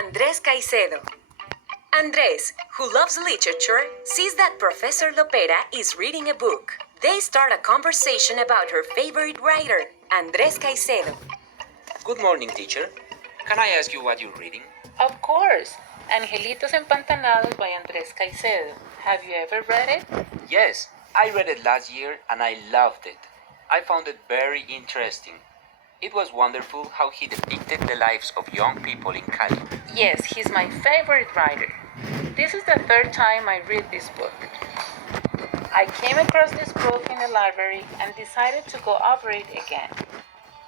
Andrés Caicedo. Andrés, who loves literature, sees that Professor Lopera is reading a book. They start a conversation about her favorite writer, Andrés Caicedo. Good morning, teacher. Can I ask you what you're reading? Of course. Angelitos Empantanados by Andrés Caicedo. Have you ever read it? Yes, I read it last year and I loved it. I found it very interesting. It was wonderful how he depicted the lives of young people in Cali. Yes, he's my favorite writer. This is the third time I read this book. I came across this book in the library and decided to go over it again.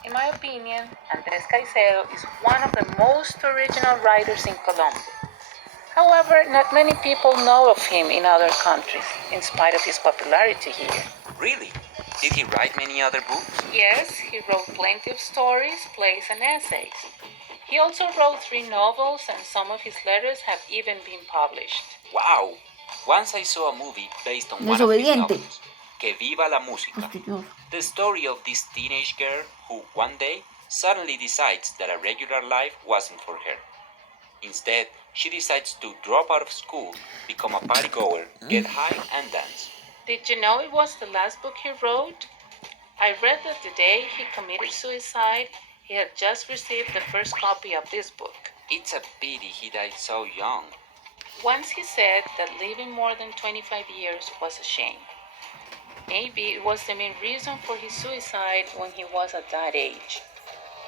In my opinion, Andrés Caicedo is one of the most original writers in Colombia. However, not many people know of him in other countries, in spite of his popularity here. Really? Did he write many other books? Yes, he wrote plenty of stories, plays, and essays. He also wrote 3 novels, and some of his letters have even been published. Wow! Once I saw a movie based on one of his Desobediente. novels, Que Viva la Música. Fastidioso. The story of this teenage girl who, one day, suddenly decides that a regular life wasn't for her. Instead, she decides to drop out of school, become a partygoer, get high, and dance. Did you know it was the last book he wrote? I read that the day he committed suicide, he had just received the first copy of this book. It's a pity he died so young. Once he said that living more than 25 years was a shame. Maybe it was the main reason for his suicide when he was at that age.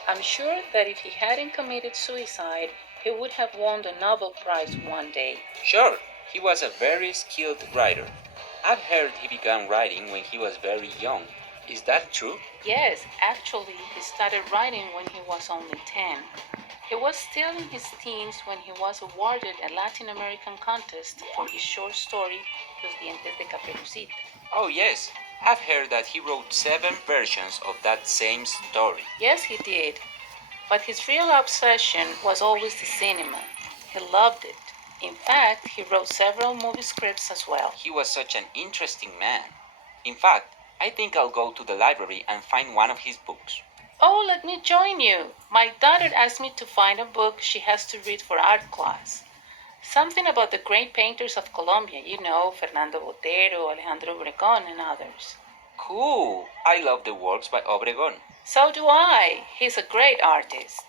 I'm sure that if he hadn't committed suicide, he would have won the Nobel Prize one day. Sure, he was a very skilled writer. I've heard he began writing when he was very young. Is that true? Yes, actually, he started writing when he was only 10. He was still in his teens when he was awarded a Latin American contest for his short story, Los Dientes de Caperucita. Oh yes, I've heard that he wrote 7 versions of that same story. Yes, he did. But his real obsession was always the cinema. He loved it. In fact, he wrote several movie scripts as well. He was such an interesting man. In fact, I think I'll go to the library and find one of his books. Oh, let me join you. My daughter asked me to find a book she has to read for art class. Something about the great painters of Colombia, you know, Fernando Botero, Alejandro Obregón, and others. Cool! I love the works by Obregón. So do I. He's a great artist.